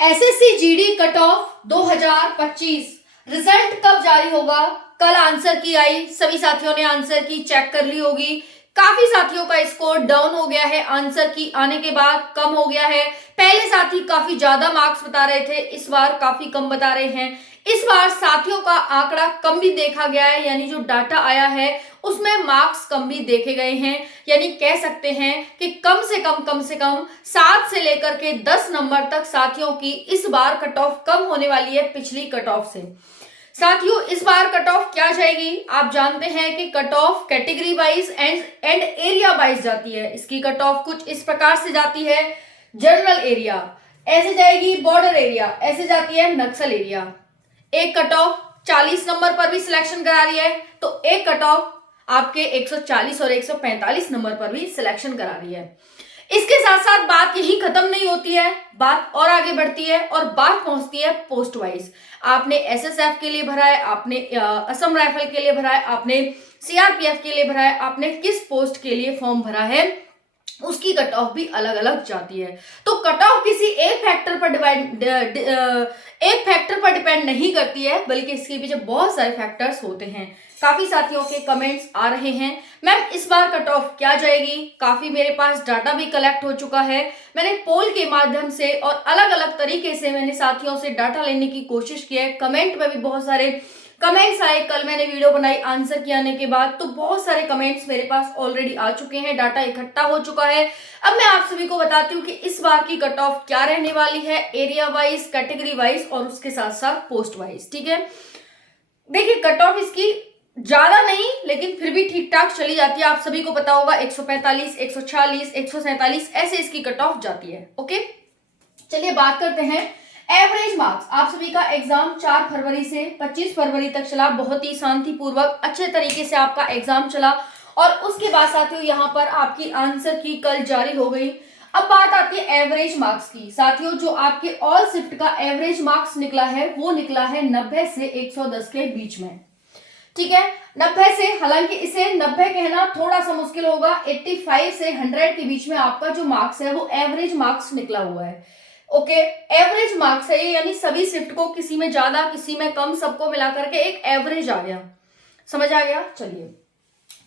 SSC GD cut off 2025 result कब जारी होगा? कल आंसर की आई, सभी साथियों ने आंसर की चेक कर ली होगी। काफी साथियों का स्कोर डाउन हो गया है, आंसर की आने के बाद कम हो गया है। पहले साथी काफी ज्यादा मार्क्स बता रहे थे, इस बार काफी कम बता रहे हैं। इस बार साथियों का आंकड़ा कम भी देखा गया है, यानी जो डाटा आया है उसमें मार्क्स कम भी देखे गए हैं। यानी कह सकते हैं कि कम से कम 7 से लेकर के 10 नंबर तक साथियों की इस बार कट ऑफ कम होने वाली है पिछली कट ऑफ से। साथियों, इस बार कट ऑफ क्या जाएगी? आप जानते हैं कि cut off category wise and area wise जाती है। इसकी कट ऑफ कुछ इस प्रकार से जाती है। जनरल एरिया ऐसे जाएगी, बॉर्डर एरिया ऐसे जाती है, नक्सल एरिया। एक कट ऑफ 40 नंबर पर भी सिलेक्शन करा रही है, तो एक कट ऑफ आपके 140 और 145 नंबर पर भी सिलेक्शन करा रही है। इसके साथ साथ बात यही खत्म नहीं होती है, बात और आगे बढ़ती है और बात पहुंचती है पोस्ट वाइज। आपने एसएसएफ के लिए भरा है, आपने असम राइफल के लिए भरा है, आपने सीआरपीएफ के लिए भरा है, आपने किस पोस्ट के लिए फॉर्म भरा है, उसकी कट ऑफ भी अलग अलग जाती है। तो कट ऑफ किसी एक फैक्टर पर डिपेंड नहीं करती है, बल्कि इसके पीछे बहुत सारे फैक्टर्स होते हैं। काफी साथियों के कमेंट्स आ रहे हैं, मैम इस बार कट ऑफ क्या जाएगी? काफी मेरे पास डाटा भी कलेक्ट हो चुका है। मैंने पोल के माध्यम से और अलग अलग तरीके से मैंने साथियों से डाटा लेने की कोशिश की है। कमेंट में भी बहुत सारे कमेंट्स आए, कल मैंने वीडियो बनाई आंसर के आने के बाद, तो बहुत सारे कमेंट्स मेरे पास ऑलरेडी आ चुके हैं, डाटा इकट्ठा हो चुका है। अब मैं आप सभी को बताती हूँ कि इस बार की कट ऑफ क्या रहने वाली है, एरिया वाइज, कैटेगरी वाइज और उसके साथ साथ पोस्ट वाइज। ठीक है, देखिए कट ऑफ इसकी ज्यादा नहीं लेकिन फिर भी ठीक ठाक चली जाती है। आप सभी को पता होगा 145, 146, 147 ऐसे इसकी कट ऑफ जाती है। ओके, चलिए बात करते हैं एवरेज मार्क्स। आप सभी का एग्जाम 4 फरवरी से 25 फरवरी तक चला, बहुत ही शांतिपूर्वक अच्छे तरीके से आपका एग्जाम चला और उसके बाद साथियों यहाँ पर आपकी आंसर की कल जारी हो गई। अब बात आती है एवरेज मार्क्स की। साथियों, जो आपके ऑल शिफ्ट का एवरेज मार्क्स निकला है वो निकला है 90 से 110 के बीच में। ठीक है, 90 से, हालांकि इसे 90 कहना थोड़ा सा मुश्किल होगा, 85 से 100 के बीच में आपका जो मार्क्स है वो एवरेज मार्क्स निकला हुआ है। ओके, एवरेज मार्क्स है ये, यानी सभी शिफ्ट को किसी में ज्यादा किसी में कम सबको मिलाकर के एक एवरेज आ गया। समझ आ गया? चलिए,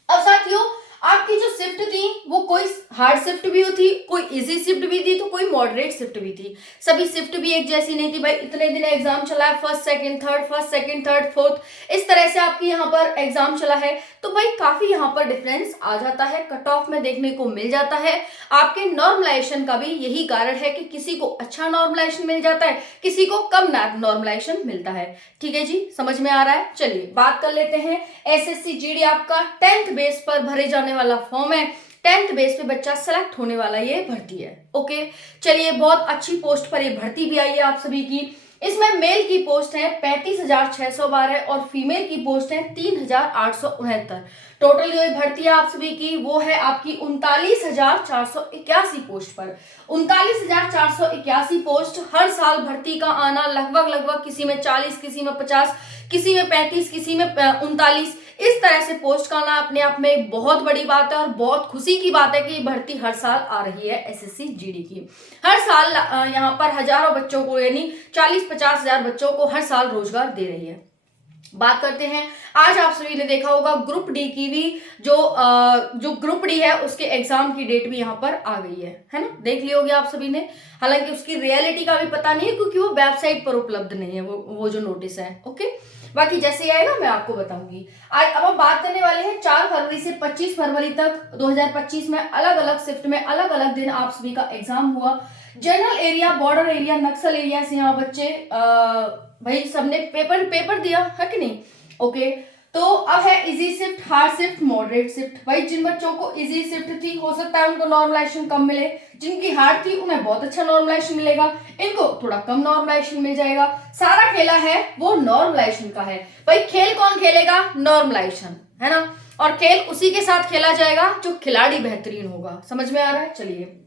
अब साथियों आपकी जो शिफ्ट थी वो कोई हार्ड शिफ्ट भी थी, कोई इजी शिफ्ट भी थी, तो कोई मॉडरेट शिफ्ट भी थी। सभी शिफ्ट भी एक जैसी नहीं थी। भाई इतने दिन एग्जाम चला है, फर्स्ट सेकंड थर्ड फोर्थ, इस तरह से आपकी यहाँ पर एग्जाम चला है, तो भाई काफी यहाँ पर डिफरेंस आ जाता है, कट ऑफ में देखने को मिल जाता है। आपके नॉर्मलाइजेशन का भी यही कारण है कि किसी को अच्छा नॉर्मलाइजेशन मिल जाता है, किसी को कम नॉर्मलाइजेशन मिलता है। ठीक है जी, समझ में आ रहा है? चलिए बात कर लेते हैं। एसएससी जीडी आपका 10th बेस पर भरे जाने वाला फॉर्म है। 10th बेस पे बच्चा सेलेक्ट होने वाला ये भर्ती है। ओके, चलिए बहुत अच्छी पोस्ट पर ये भर्ती भी आई है आप सभी की। इसमें मेल की पोस्ट है 35,612 और फीमेल की पोस्ट है 3,869। टोटल जो भर्ती है आप सभी की वो है आपकी 39,481 पोस्ट पर। 39,481 पोस्ट, हर साल भर्ती का आना लगभग किसी में 40, किसी में 50, किसी में 35, किसी में 39, इस तरह से पोस्ट का आना अपने आप में एक बहुत बड़ी बात है और बहुत खुशी की बात है कि ये भर्ती हर साल आ रही है एसएससी जीडी की। हर साल यहाँ पर हजारों बच्चों को, यानी 40-50 हजार बच्चों को हर साल रोजगार दे रही है। बात करते हैं, आज आप सभी ने देखा होगा ग्रुप डी की भी जो ग्रुप डी है उसके एग्जाम की डेट भी यहाँ पर आ गई है ना? देख ली होगी आप सभी ने। हालांकि उसकी रियलिटी का भी पता नहीं है क्योंकि वो वेबसाइट पर उपलब्ध नहीं है वो जो नोटिस है। ओके, बाकी जैसे ही आएगा मैं आपको बताऊंगी। आज अब हम बात करने वाले हैं 4 फरवरी से 25 फरवरी तक 2025 में अलग अलग शिफ्ट में अलग अलग दिन आप सभी का एग्जाम हुआ। जनरल एरिया, बॉर्डर एरिया, नक्सल एरिया से यहाँ बच्चे भाई सबने पेपर दिया है कि नहीं? ओके, तो अब है easy shift, hard shift, moderate shift. भाई जिन बच्चों को इजी शिफ्ट थी हो सकता है उनको नॉर्मलाइजेशन कम मिले, जिनकी हार्ड थी उन्हें बहुत अच्छा नॉर्मलाइजेशन मिलेगा, इनको थोड़ा कम नॉर्मलाइजेशन मिल जाएगा। सारा खेला है वो नॉर्मलाइजेशन का है। भाई खेल कौन खेलेगा? नॉर्मलाइजेशन, है ना? और खेल उसी के साथ खेला जाएगा जो खिलाड़ी बेहतरीन होगा। समझ में आ रहा है? चलिए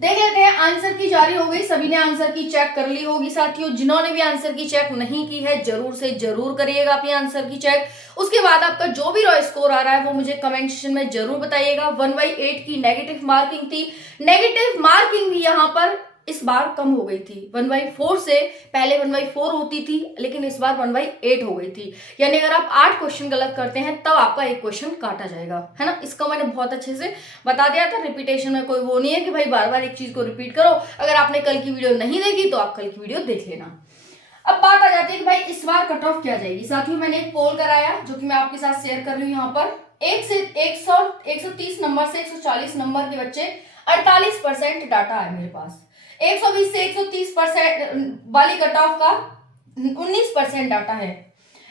देख लेते हैं। आंसर की जारी हो गई, सभी ने आंसर की चेक कर ली होगी। साथियों, जिन्होंने भी आंसर की चेक नहीं की है जरूर से जरूर करिएगा अपनी आंसर की चेक। उसके बाद आपका जो भी रॉ स्कोर आ रहा है वो मुझे कमेंट सेक्शन में जरूर बताइएगा। 1/8 की नेगेटिव मार्किंग थी, नेगेटिव मार्किंग भी यहाँ पर इस बार कम हो गई थी। 1/4 से पहले 1/4 होती थी, लेकिन इस बार 1/8 हो गई थी। यानी अगर आप 8 क्वेश्चन गलत करते हैं तब आपका एक क्वेश्चन काटा जाएगा, है ना। इसका मैंने बहुत अच्छे से बता दिया था। रिपीटेशन में कोई वो नहीं है कि भाई बार बार एक चीज को रिपीट करो। अगर आपने कल की वीडियो नहीं देखी तो आप कल की वीडियो देख लेना। अब बात आ जाती है कि भाई इस बार कट ऑफ क्या जाएगी। साथियों, मैंने एक पोल कराया जो कि मैं आपके साथ शेयर कर रही हूँ यहाँ पर। 130 नंबर से 140 नंबर के बच्चे 48% डाटा है मेरे पास। 120 से 130% वाली कट ऑफ का 19% डाटा है।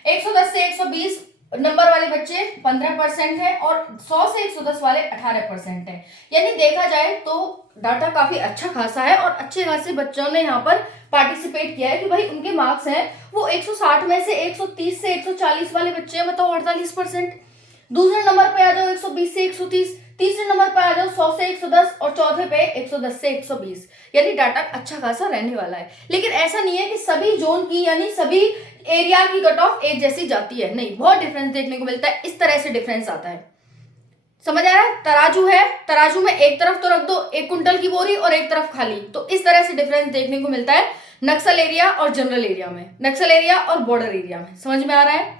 110 से 120 नंबर वाले बच्चे 15% है और 100 से 110 वाले 18% है। यानी देखा जाए तो डाटा काफी अच्छा खासा है और अच्छे खासे बच्चों ने यहाँ पर पार्टिसिपेट किया है कि भाई उनके मार्क्स हैं वो 160 में से 130 से 140 वाले बच्चे हैं, बताओ 48%। दूसरे नंबर पे आ जाओ 120 से 130, तीसरे नंबर पे आ जाओ 100 से 110 और चौथे पे 110 से 120। यानी डाटा अच्छा खासा रहने वाला है। लेकिन ऐसा नहीं है कि सभी जोन की यानी सभी एरिया की कट ऑफ एक जैसी जाती है, नहीं, बहुत डिफरेंस देखने को मिलता है। इस तरह से डिफरेंस आता है, समझ आ रहा है। तराजू है, तराजू में एक तरफ तो रख दो 1 कुंटल की बोरी और एक तरफ खाली, तो इस तरह से डिफरेंस देखने को मिलता है नक्सल एरिया और जनरल एरिया में, नक्सल एरिया और बॉर्डर एरिया में। समझ में आ रहा है।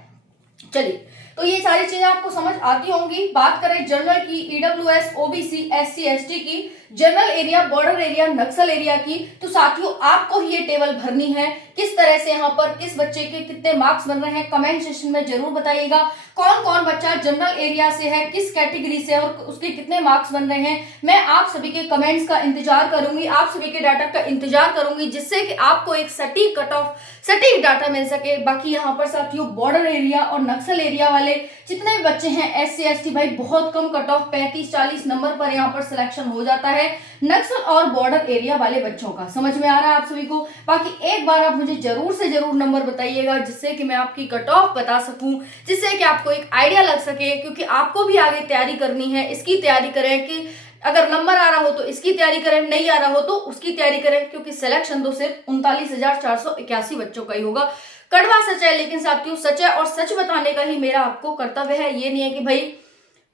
चलिए, तो ये सारी चीजें आपको समझ आती होंगी। बात करें जनरल की, ईडब्ल्यूएस, ओबीसी, एससी, एसटी की, जनरल एरिया, बॉर्डर एरिया, नक्सल एरिया की, तो साथियों आपको ही ये टेबल भरनी है। किस तरह से यहाँ पर किस बच्चे के कितने मार्क्स बन रहे हैं कमेंट सेक्शन में जरूर बताइएगा। कौन कौन बच्चा जनरल एरिया से है, किस कैटेगरी से और उसके कितने मार्क्स बन रहे हैं। मैं आप सभी के कमेंट्स का इंतजार करूंगी, आप सभी के डाटा का इंतजार करूंगी, जिससे कि आपको एक सटीक कट ऑफ, सटीक डाटा मिल सके। बाकी यहाँ पर साथियों बॉर्डर एरिया और नक्सल एरिया वाले जितने भी बच्चे हैं, एससी एसटी, भाई बहुत कम कट ऑफ 35-40 नंबर पर यहाँ पर सिलेक्शन हो जाता है नक्सल और बॉर्डर एरिया वाले बच्चों का। समझ में आ रहा है आप सभी को। बाकी एक बार आप मुझे जरूर से जरूर नंबर बताइएगा, जिससे कि मैं आपकी कट ऑफ बता सकूं, जिससे कि आपको एक आइडिया लग सके, क्योंकि आपको भी आगे तैयारी करनी है। इसकी तैयारी करें कि अगर नंबर आ रहा हो तो इसकी तैयारी करें, नहीं आ रहा हो तो उसकी तैयारी करें, क्योंकि सिलेक्शन तो सिर्फ 39,481 बच्चों का ही होगा। कड़वा सच है, लेकिन साथियों सच है और सच बताने का ही मेरा आपको कर्तव्य है। ये नहीं है कि भाई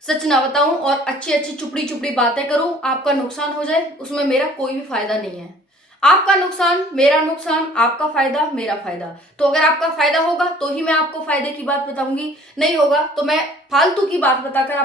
सच ना बताऊं और अच्छी अच्छी चुपड़ी चुपड़ी बातें करूं, आपका नुकसान हो जाए, उसमें मेरा कोई भी फायदा नहीं है। आपका नुकसान मेरा नुकसान, आपका फायदा मेरा फायदा। तो अगर आपका फायदा होगा तो ही मैं आपको फायदे की बात बताऊंगी, नहीं होगा तो मैं फालतू की बात बताकर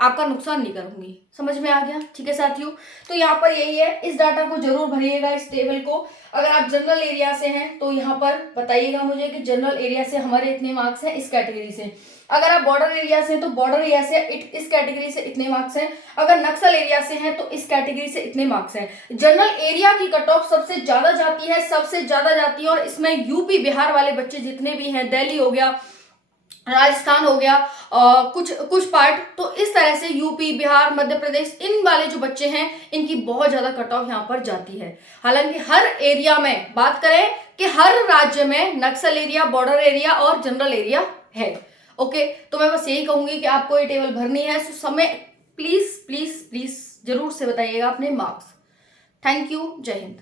आपका नुकसान नहीं करूंगी। समझ में आ गया, ठीक है साथियों। तो यहाँ पर यही है, इस डाटा को जरूर भरिएगा, इस टेबल को। अगर आप जनरल एरिया से हैं तो यहाँ पर बताइएगा मुझे कि जनरल एरिया से हमारे इतने मार्क्स हैं इस कैटेगरी से। अगर आप बॉर्डर एरिया से हैं तो बॉर्डर एरिया से इस कैटेगरी से इतने मार्क्स हैं। अगर नक्सल एरिया से हैं तो इस कैटेगरी से इतने मार्क्स हैं। जनरल एरिया की कट ऑफ सबसे ज्यादा जाती है, सबसे ज्यादा जाती है, और इसमें यूपी बिहार वाले बच्चे जितने भी हैं, दिल्ली हो गया, राजस्थान हो गया, कुछ पार्ट, तो इस तरह से यूपी बिहार मध्य प्रदेश इन वाले जो बच्चे हैं इनकी बहुत ज्यादा कट ऑफ यहाँ पर जाती है। हालांकि हर एरिया में बात करें कि हर राज्य में नक्सल एरिया, बॉर्डर एरिया और जनरल एरिया है। ओके, तो मैं बस यही कहूंगी कि आपको ये टेबल भरनी है। सो समय प्लीज प्लीज प्लीज जरूर से बताइएगा अपने मार्क्स। थैंक यू, जय हिंद।